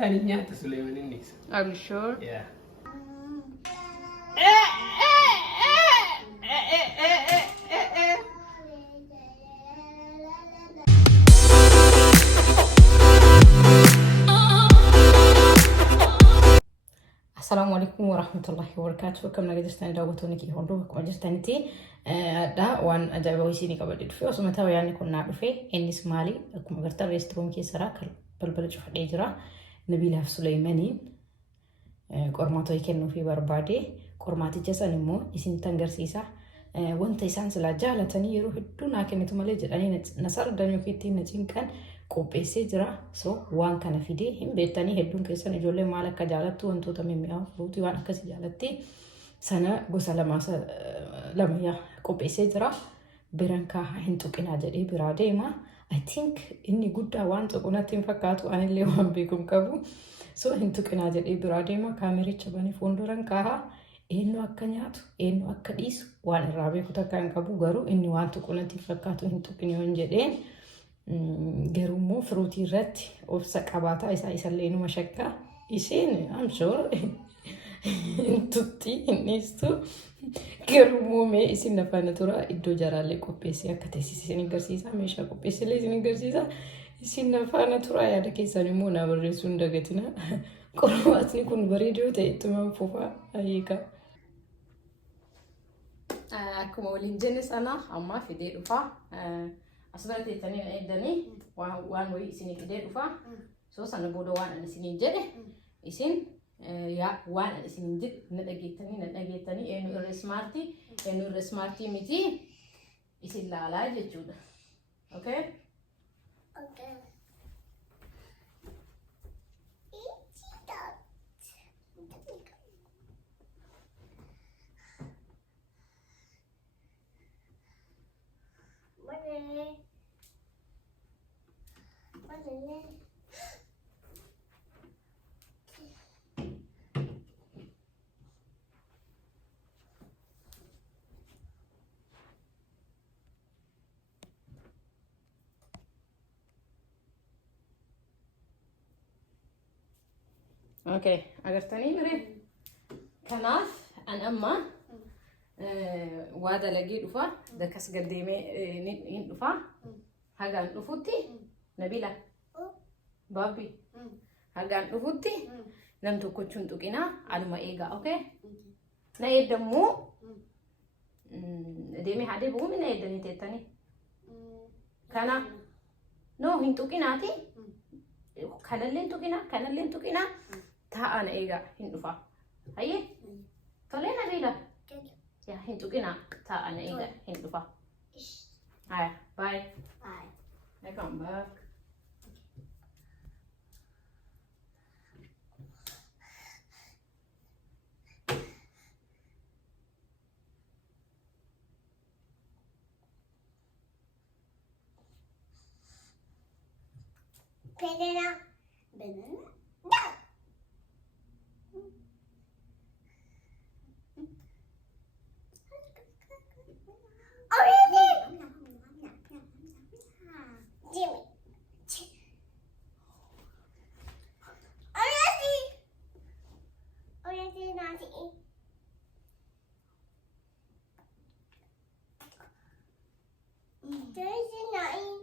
Midhaan hin nyaatu Suleeman innis. Are you sure? Yeah. السلام عليكم ورحمة الله وبركاته. كم نجدستني دعوتوني كي هندو كم نجدستني دا وان أجابة ويسيني قبل الفيو وسمتها يعني كنا نعرفه إني سمالي كم قرت الريستروم كي سراك بالبلد شوف الإجراء نبيله في سليماني قرماتو يكنو في بربادي قرماتي جسني مو يسين تنجر سيسا وانت يسان سلا جالة تاني يروح دونا كنتو مالجر أني نصار دانيو كيتي نجين كان qopheessee jira so waan kana fidee hin beektanii hedduun keessan ijoollee maal akka jaalattu wantoota mimmi'aa fruutii waan akkasii jaalatte sana gosa lama yaa qopheessee jira biran kaa hin tuqinaa jedhee biraa deema I think inni guddaa waan tuqunatti hin fakkaatu anillee waan beekum qabu so hin tuqinaa jedhee biraa deema kaamericha banii fuulduran kaahaa eenyu akka nyaatu eenyu akka dhiisu waan irraa beeku takka hin qabu garuu inni waan tuqunatti hin fakkaatu hin tuqin yoon jedheen Gerumo fruti ratti of sakabata isa lenu mashakka isin I'm sure tutti innistu gerumo me isin nafana tura iddo jaralle qopheessi akka teessisi isin garsiisa meeshaa qopheessi le isin garsiisa isin nafana tura yaada keessan immoo na barreessuun dagatina qormaatni kun bareedoo ta'e ittuma fufa ayyika akkuma waliin jenne sana amma fidee dhufa asirratti tani edani waan way isin fidee dhufa so sana booda waan ani isin jedhe isin ya waan ani isin jedhe na dhageettanii enu irre smarti miti isin laalaa jechuudha okay Okay, agartanii mire kanaaf an amma waa dalagee dhufa dakas gaddeemee hin dhufa hagaan dhufutti Nabila Baabi hagaan dhufutti nam tokkochuun tuqinaa aluma eegaa okay na eeddammoo deemee haadee bu'uumi na eeddanii teettanii kana no hin tuqinaati kanalleen tuqinaa taa'ana eegaa hin dhufa hayyee tolee Nabila ya hin tuqinaa taa'ana eegaa hin dhufa haya bye I come back Banana. No. Oh, really? Jimmy. Oh, really? Oh, really, naughty. There's a naughty.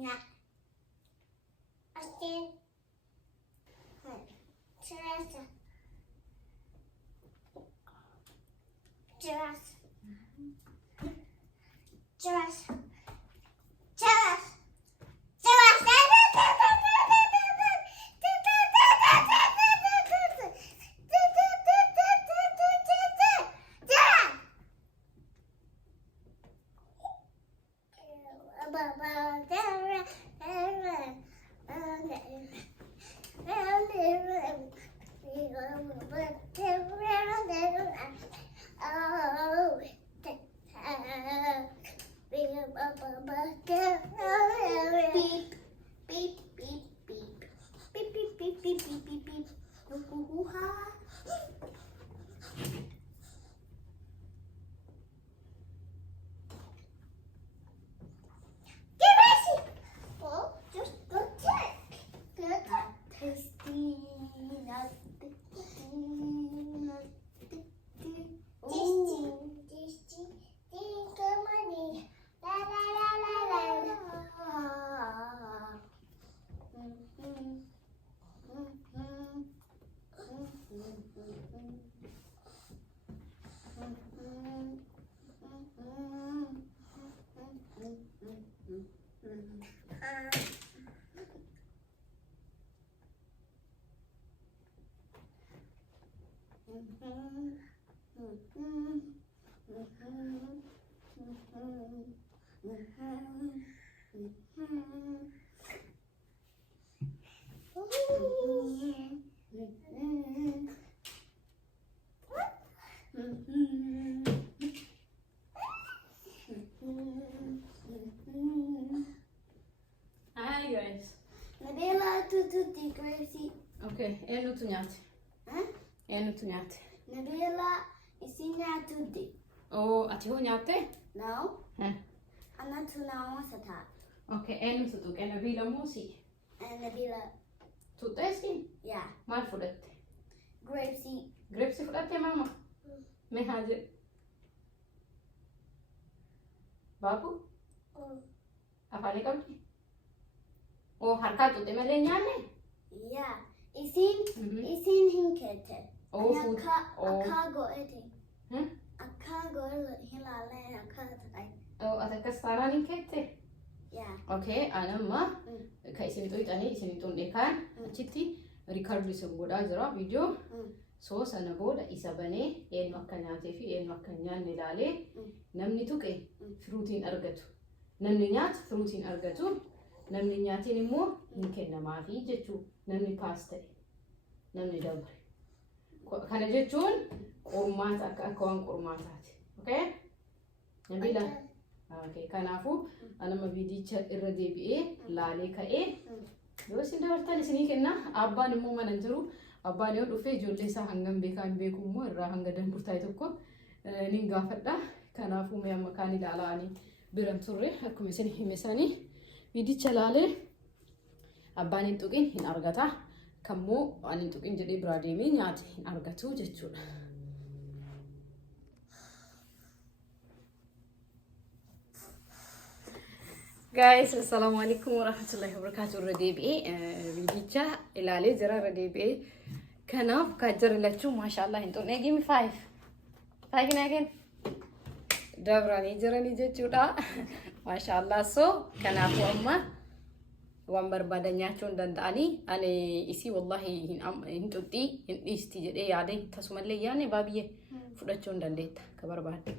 Yeah. Again. Teresa. Teresa. Teresa. Teresa. Just go check. Good. Hi guys. Nabila tutti grapes. Okay, eenyutu nyaate? Huh? Eenyutu nyaate? Nabila is in that tutti. Oo, ati hoo nyaatte? No, Eh. I'm not too now once a time. Okay, eenyutu tuqe? Nabiila moo si? And Nabila, Tuxxeesi? yeah, Maal fudhatte? grapes. Grapes fudhatte maama? Mee haa jedhu. Baabu? Afaanii qabdi? Oo, harkaa tuqxe malee nyaanne? Yeah, it's in hinkete. Oo, fuut. I can't go eating. Hmm? I can't go hilale. I can't. Oo, ati akkas taanaan hin keette? Yeah. Okay, anamma kan isin xuuxanii isin xunne kan achitti riikaardii isin godhaa jira viidiyoo. So sana booda isa banee eenyu akka nyaatee fi eenyu akka hin nyaanne ilaalee namni tuqe firuutiin argatu. Namni nyaatu firuutiin argatu. Namni nyaatiin immoo hin kennamaafi jechuudha. Namni paas ta'e. Namni dabre. Kana jechuun qormaata akka waan qormaataati. Okay? Nabila. Okay, kanaafuu anama viidicha irra deebi'ee laalee ka'ee yoo isin dabartan isinii kenna. Abbaan immoo mana hin jiru. Abbaan yoo dhufee ijoollee isaa hangam beekaa hin beeku immoo irraa hanga danburtaa'e tokko ni gaafadha. Kanaafuu mee amma kaan ilaalaanii biran turre akkuma isin hime sanii viidicha laalee abbaan hin tuqin hin argata. Kammoo ani hin tuqin jedhee biraa deemee nyaate hin argatu jechuudha. Guys, assalamu alaikum warahmatullahi wabarakatuh. Radibi, vidicha ilale jira radibi. Kanaaf kajjar lachu mashallah hinto. Give me 5. 5 in again. Dabrani jira ni jechuudha. Mashallah. So kanaaf amma waan barbaada nyaachuun danda'ani. Ani isi wallahi hin tutti hin dhiisti jedhee yaade tasumallee yaane baabiyye fudhachuun dandeetta ka barbaadde.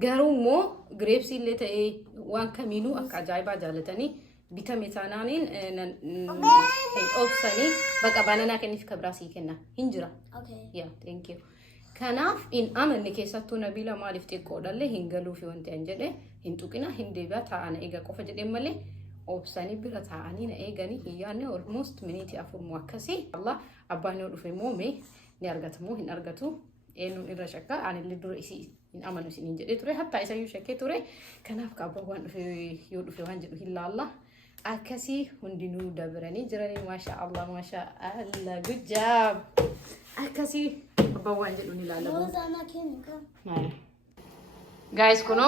Garuu immoo grapes illee ta'ee waan kamiinuu akka ajaa'ibaa jaallatanii bitamee taanaaniin hin obsanii bakka baananaa kenniif kabraasii kenna hin jira. Okay. Yeah, thank you. Kanaaf in amanne keessattuu Nabiila maaliif xiqqoodhallee hin galuufi wanti an jedhe hin tuqina hin deebi'a taa'ana eega qofa jedheen malee obsanii bira taa'anii na eeganii hin yaadne almost miniitii 4 moo akkasii. Allah abbaan yoo dhufe immoo mee ni argata moo hin argatu eenyuun irra shakka anillee dura isii in amanu isiniin jedhee ture hatta isa iyyuu shakkee ture. Kanaaf kaabaa waan dhufe yoo dhufe waan jedhu hin laalla akkasii hundinuu dabranii jiranii masha Allah good job akkasii abbaa waan jedhu ni laalla. No, it's not chemical. Guys kuno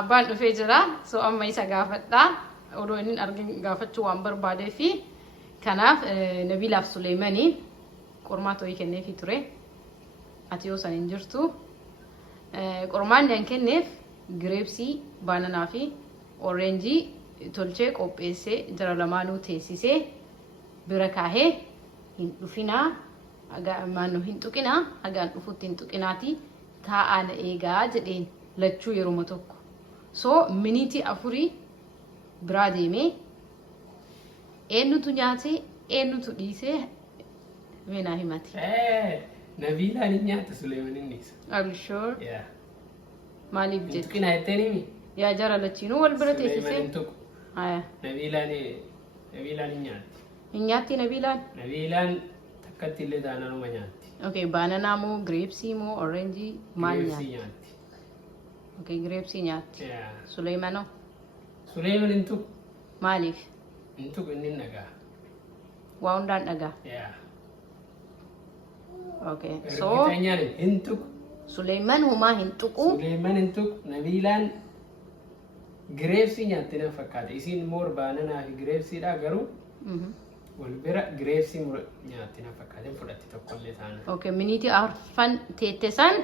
abbaan dhufee jira. So amma isa gaafadha odoo inni argin gaafachuu waan barbaadee fi kanaaf Nabiilaaf Suleemanii qormaata wayii kenneefii ture. Ati yoo san hin jirtu qormaanni an kenneef gireepsii baananaa fi ooreenjii tolchee qopheessee jara lamaanuu teessisee bira kaahee hin dhufinaa maannoo hin tuqinaa hagaan dhufutti hin tuqinaati taa'aan eegaa jedheen lachuu yeruma tokko. So miniitii 4 biraa deemee eenyutu nyaatee eenyutu dhiisee meenaa himati. Nabiila ni nyaata Suleemanin nisa. Are you sure? Yeah. Maaliif jettu? Tukina ettenimi. Yaa jara lachiinuu wal bira teessisee. Suleemanin tuku. Haya. Nabiila ni nyaatti. Hin nyaatti Nabiilaan? Nabiilaan takkatti illee taananuma nyaatti. Okay, baananaa moo gireepsii moo ooreenjii maal Gireepsii nyaatti? nyaatti. Okay, gireepsii nyaatti. Yeah. Suleemanoo? Suleemanin tuku. Maaliif? Hin tuku inni nagaa. Waa hundaan dhagaa. Yeah. Okay, so Ergitanyaan hin tuku. Suleeman humaa hin tuqu. Suleeman hin tuku. Nabiilaan gireepsii nyaatti na fakkaata. Isiin moor baananaa fi gireepsiidha garuu bira gireefsii nyaatti na fakkaatee fudhatte tokkollee taana. Okay, miniitii arfan teette san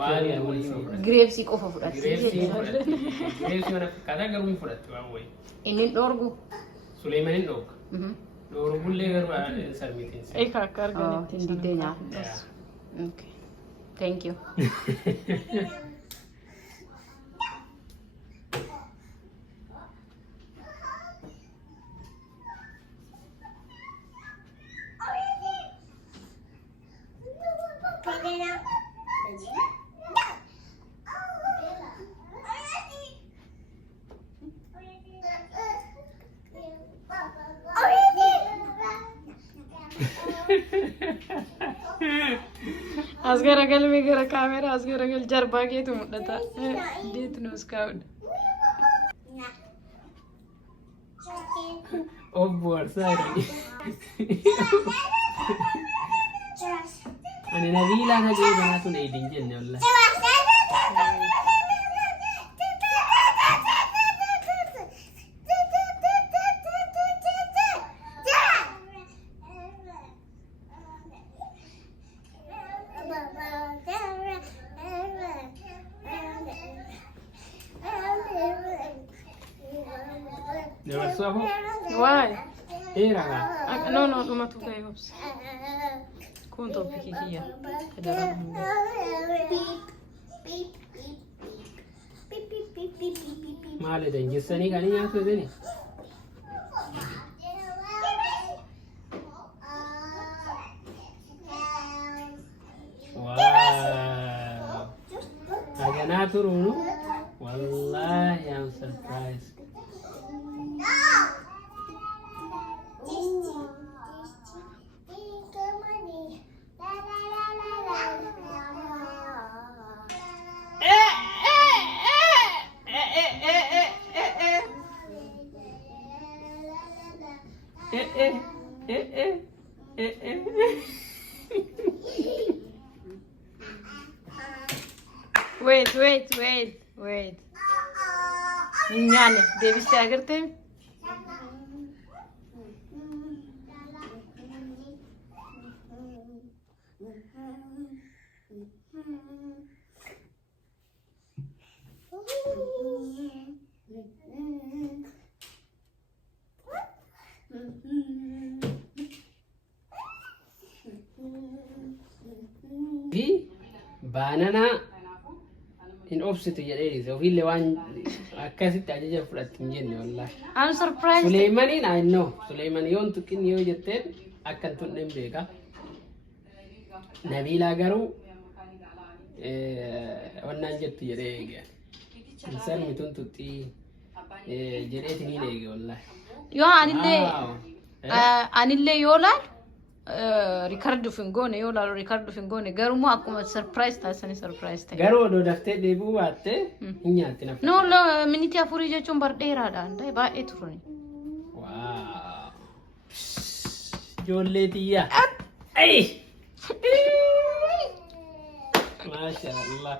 Waan waliin fudhatte. gireefsii qofa fudhatte. Gireefsii fudhatte. Gireefsii mana fakkaataa garuu hin fudhatte waan wayii. Inni dhorgu. Suleeman hin dhooga. Dhoorgullee garuu sarmiitiin. Eka akka arganitti Hin diddee nyaata. Okay. Thank you. as garagalme gara kaamera as garagal jarbaa keetu mul'ata. Deet nuus kaa'udha. Obbo Arsaadha. Ani Nabiilaa nagee banaatu na idin jenne wallahi. Dabarsuu aboo? Why? Dheeraa. No, dhumatu ka'e obsi. Kun toopikii kiyya. Maali danjessanii kan nyaatu jedhani? Wow. Haganaa turuunu? Wallahi I'm surprised. Wait. Nyaane deebistee agartee? Baanana hin obsitu jedhee ofiillee waan akkasitti ajaja fudhatti hin jenne wallahi. I'm surprised. Suleemaniin I know. Suleeman yoon tuqqin yoo jetteen akka hin tunne hin beeka. Nabiilaa garuu wannaan jettu jedhee eege. Insan mitun tuxxii jedheetiin hin eege wallahi. Yoo anillee yoo laalu Ricardo Fingone yoo laalu Ricardo Fingone garuu akkuma surprise taasisanii surprise ta'e. Garuu odoo daftee deebi'uu baattee hin nyaatti nafa. No, miniitii afurii jechuun bar dheeraadha. Baay'ee turani. Wow. Ijoollee xiyyaa. Ay! Masha Allah.